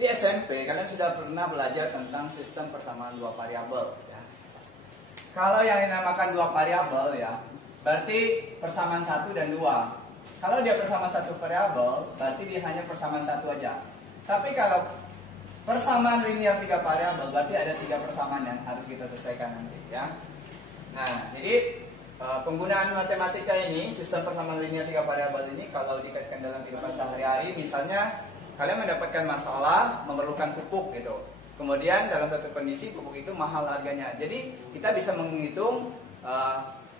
Di SMP kalian sudah pernah belajar tentang sistem persamaan dua variabel ya. Kalau yang dinamakan dua variabel ya, berarti persamaan satu dan dua. Kalau dia persamaan satu variabel, berarti dia hanya persamaan satu aja. Tapi kalau persamaan linear tiga variabel, berarti ada tiga persamaan yang harus kita selesaikan nanti ya. Nah, jadi penggunaan matematika ini, sistem persamaan linear tiga variabel ini kalau dikaitkan dalam kehidupan sehari-hari, misalnya kalian mendapatkan masalah, memerlukan pupuk gitu. Kemudian dalam satu kondisi pupuk itu mahal harganya. Jadi kita bisa menghitung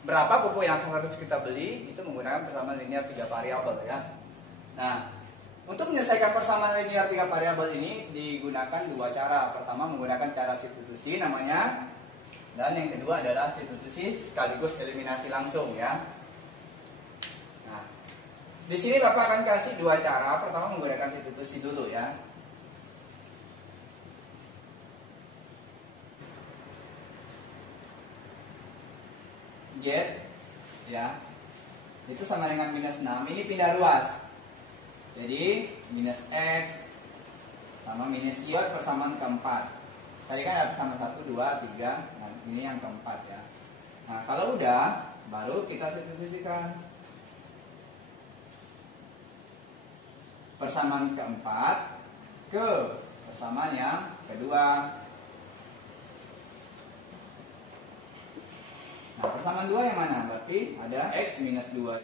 berapa pupuk yang harus kita beli itu menggunakan persamaan linear tiga variabel ya. Nah, untuk menyelesaikan persamaan linear tiga variabel ini digunakan dua cara. Pertama menggunakan cara substitusi namanya, dan yang kedua adalah substitusi sekaligus eliminasi langsung ya. Nah, di sini Bapak akan kasih dua cara. Pertama menggunakan substitusi dulu ya. Z ya, itu sama dengan minus 6. Ini pindah ruas. Jadi minus X sama minus Y persamaan keempat. Tadi kan ada persamaan 1, 2, 3. Nah, ini yang keempat ya. Nah, kalau udah baru kita substitusikan. Persamaan keempat ke persamaan yang kedua. Nah, persamaan 2 yang mana? Berarti ada X minus 2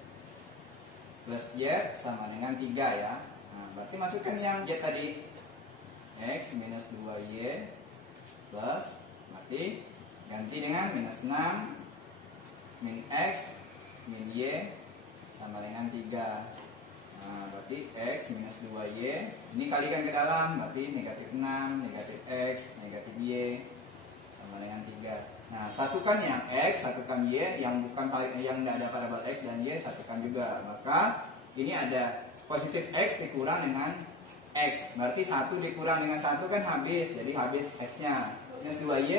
plus Y sama dengan 3 ya. Nah, berarti masukkan yang Y tadi. X minus 2Y plus, berarti ganti dengan minus 6 min X min Y sama dengan 3. Nah, berarti X minus 2Y ini kalikan ke dalam, berarti negatif 6, negatif X, negatif Y sama dengan 3. Nah, satukan yang X, satukan Y, yang bukan yang tidak ada variabel X dan Y, satukan juga. Maka ini ada positif X dikurang dengan X, berarti 1 dikurang dengan 1 kan habis, jadi habis X-nya. Minus 2Y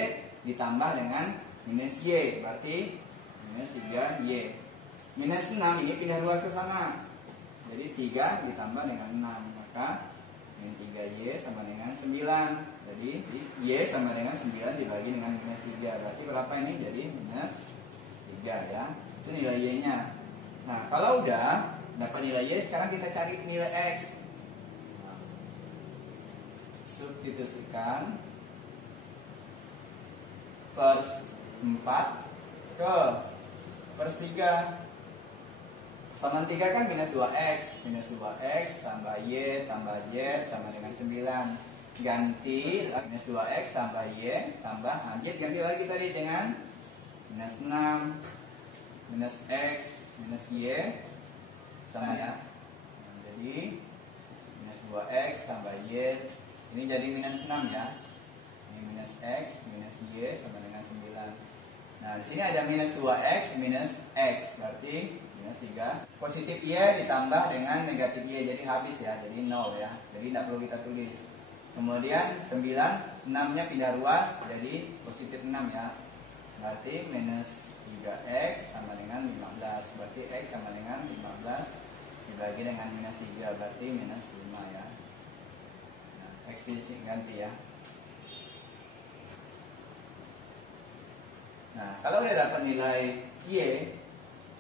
ditambah dengan minus Y, berarti minus 3Y. Minus 6 ini pindah ruas ke sana. Jadi 3 ditambah dengan 6, maka min 3Y sama dengan 9. Jadi Y sama dengan 9 dibagi dengan minus 3. Berarti berapa ini? Jadi minus 3 ya. Itu nilai Y-nya. Nah, kalau udah dapat nilai Y, sekarang kita cari nilai X. Nah, substitusikan per 4 ke per 3. Persamaan 3 kan minus 2X. Minus 2X tambah Y tambah Z sama dengan 9. Ganti minus 2X tambah Y tambah Z, ganti lagi tadi dengan minus 6 minus X minus Y sama ya. Nah, jadi minus 2X tambah Y ini jadi minus 6 ya. Ini minus X minus Y sama dengan 9. Nah, di sini ada minus 2X minus X, berarti minus 3. Positif Y ditambah dengan negatif Y, jadi habis ya, jadi 0 ya. Jadi tidak perlu kita tulis. Kemudian 9, 6-nya pindah ruas, jadi positif 6 ya. Berarti minus 3X sama dengan 15. Berarti X sama dengan 15 dibagi dengan minus 3, berarti minus 5 ya. Nah, X diganti ya. Nah, kalau udah dapat nilai Y,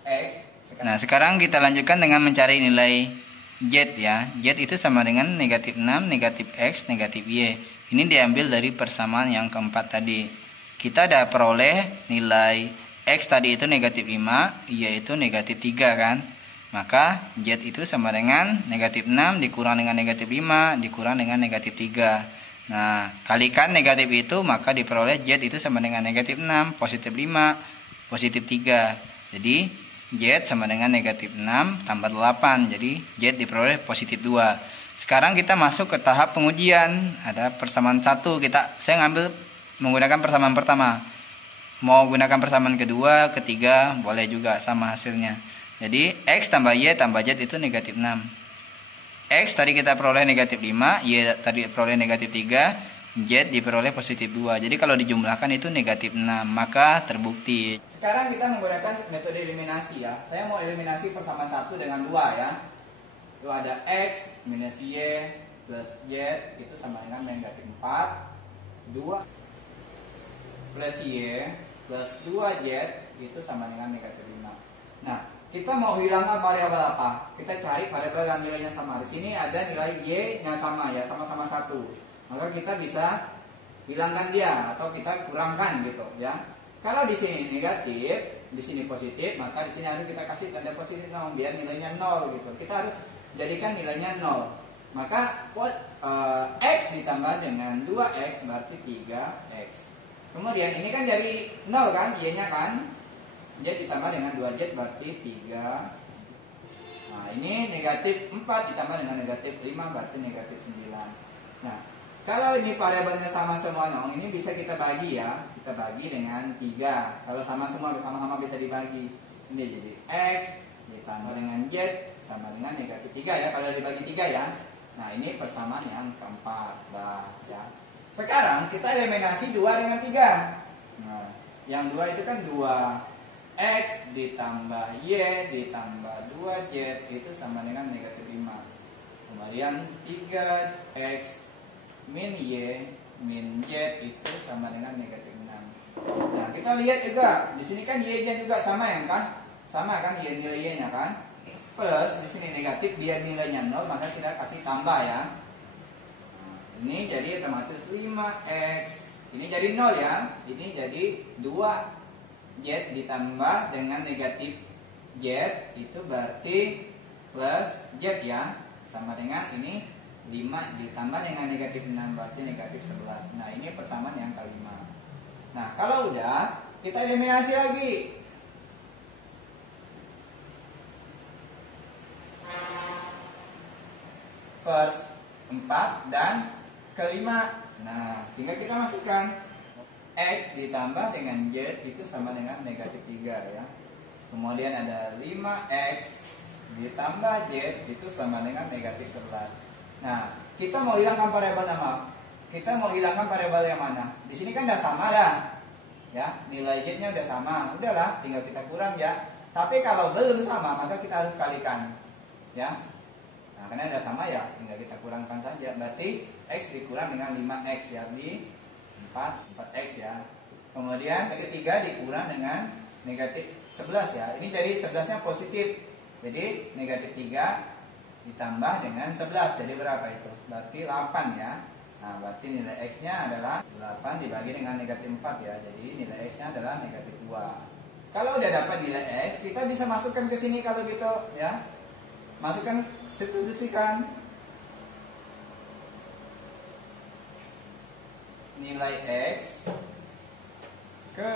X. Nah, sekarang kita lanjutkan dengan mencari nilai Z ya. Z itu sama dengan negatif 6, negatif X, negatif Y. Ini diambil dari persamaan yang keempat tadi. Kita ada peroleh nilai X tadi itu negatif 5, Y itu negatif 3 kan. Maka Z itu sama dengan negatif 6 dikurang dengan negatif 5 dikurang dengan negatif 3. Nah, kalikan negatif itu, maka diperoleh Z itu sama dengan negatif 6, positif 5, positif 3. Jadi Z sama dengan negatif 6 tambah 8. Jadi Z diperoleh positif 2. Sekarang kita masuk ke tahap pengujian. Ada persamaan 1. Saya ngambil menggunakan persamaan pertama. Mau gunakan persamaan kedua, ketiga, boleh juga sama hasilnya. Jadi X tambah Y tambah Z itu negatif 6. X tadi kita peroleh negatif 5, Y tadi peroleh negatif 3, Z diperoleh positif 2. Jadi kalau dijumlahkan itu negatif 6, maka terbukti. Sekarang kita menggunakan metode eliminasi ya. Saya mau eliminasi persamaan 1 dengan 2 ya. Itu ada X minus Y plus Z itu sama dengan negatif 4. 2 plus Y plus 2Z itu sama dengan negatif 5. Nah, kita mau hilangkan variabel apa? Kita cari variabel yang nilainya sama. Di sini ada nilai Y-nya sama ya, sama-sama 1. Maka kita bisa hilangkan dia atau kita kurangkan gitu ya. Kalau di sini negatif, di sini positif, maka di sini harus kita kasih tanda positif biar nilainya 0 gitu. Kita harus jadikan nilainya 0. Maka X ditambah dengan 2X berarti 3X. Kemudian ini kan jadi 0 kan, Y-nya kan. Z ditambah dengan 2Z berarti 3. Nah, ini negatif 4 ditambah dengan negatif 5 berarti negatif 9. Nah, kalau ini variabelnya sama semuanya, ini bisa kita bagi ya. Kita bagi dengan 3. Kalau sama semua, sama-sama bisa dibagi. Ini jadi X ditambah dengan Z sama dengan negatif 3 ya. Kalau dibagi 3 ya. Nah, ini persamaan yang keempat. Nah, ya. Sekarang kita eliminasi 2 dengan 3. Nah, yang 2 itu kan 2X ditambah Y ditambah 2Z itu sama dengan negatif 5. Kemudian 3X min Y min Z itu sama dengan negatif 6. Nah, kita lihat juga di sini kan Y-nya juga sama ya kan? Sama kan Y nilai Y-nya kan? Plus di sini negatif, dia nilainya 0, maka kita kasih tambah ya. Nah, ini jadi otomatis 5X. Ini jadi 0 ya. Ini jadi 2Z ditambah dengan negatif Z itu berarti plus Z ya. Sama dengan ini 5 ditambah dengan negatif 6 berarti negatif 11. Nah, ini persamaan yang kelima. Nah, kalau udah kita eliminasi lagi. First 4 dan kelima. Nah, tinggal kita masukkan X ditambah dengan Z itu sama dengan negatif 3 ya. Kemudian ada 5X ditambah Z itu sama dengan negatif 11. Nah, kita mau hilangkan variabel nama. Kita mau hilangkan variabel yang mana? Di sini kan udah sama dah. Ya, nilai Z-nya udah sama. Udahlah, tinggal kita kurang ya. Tapi kalau belum sama, maka kita harus kalikan. Ya. Nah, karena udah sama ya, tinggal kita kurangkan saja. Berarti X dikurang dengan 5X ya, di 4X ya. Kemudian ketiga dikurang dengan negatif 11 ya. Ini jadi 11-nya positif. Jadi negatif 3 ditambah dengan 11. Jadi berapa itu? Berarti 8 ya. Nah, berarti nilai X-nya adalah 8 dibagi dengan negatif 4 ya. Jadi nilai X-nya adalah negatif 2. Kalau udah dapat nilai X, kita bisa masukkan ke sini kalau gitu ya. Masukkan, substitusikan nilai X ke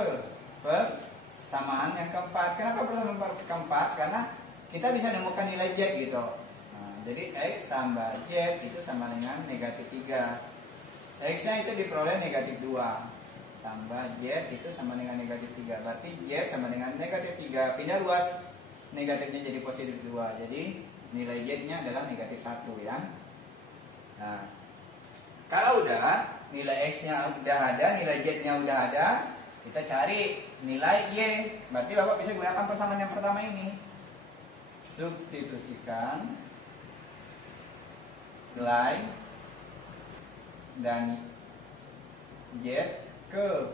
persamaan yang keempat. Kenapa persamaan keempat? Karena kita bisa menemukan nilai Z gitu. Nah, jadi X tambah Z itu sama dengan negatif 3. X-nya itu diperoleh negatif 2. Tambah Z itu sama dengan negatif 3. Berarti Z sama dengan negatif 3. Pindah luas, negatifnya jadi positif 2. Jadi nilai Z-nya adalah negatif 1 ya. Nah, kalau udah nilai X-nya udah ada, nilai Z-nya udah ada, kita cari nilai Y. Berarti Bapak bisa gunakan persamaan yang pertama ini. Substitusikan nilai dan Z ke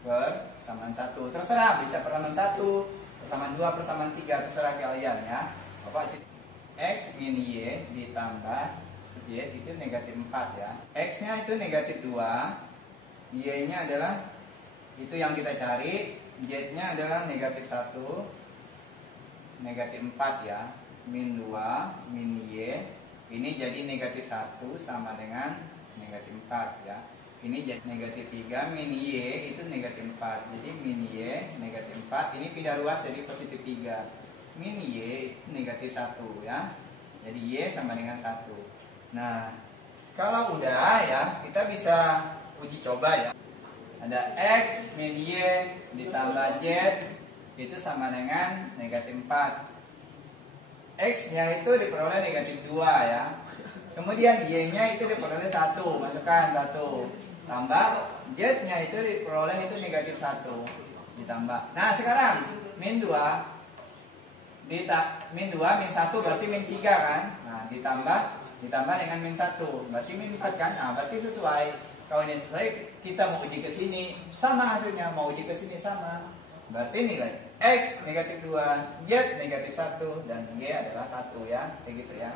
persamaan 1. Terserah, bisa persamaan 1, persamaan 2, persamaan 3, terserah kalian ya. Bapak X min Y ditambah Z itu negatif 4 ya. X-nya itu negatif 2, Y-nya adalah itu yang kita cari, Z-nya adalah negatif 1, negatif 4 ya. Min 2, min Y, ini jadi negatif 1 sama dengan negatif 4 ya. Ini jadi negatif 3, min Y itu negatif 4. Jadi min Y negatif 4, ini pindah luas jadi positif 3. Min Y negatif 1 ya. Jadi Y sama dengan 1. Nah, kalau udah ya, kita bisa uji coba ya. Ada X min Y ditambah Z itu sama dengan negatif 4. X-nya itu diperoleh negatif 2 ya. Kemudian Y-nya itu diperoleh 1. Masukkan 1. Tambah Z-nya itu diperoleh itu negatif 1. Ditambah. Nah, sekarang min 2 min 1 berarti min 3 kan. Nah, ditambah ditambah dengan min 1, berarti min 4 kan? Nah, berarti sesuai. Kalau ini sesuai, kita mau uji ke sini sama hasilnya, mau uji ke sini sama. Berarti nilai X negatif 2, Z negatif 1, dan Y adalah 1 ya. Kayak gitu ya.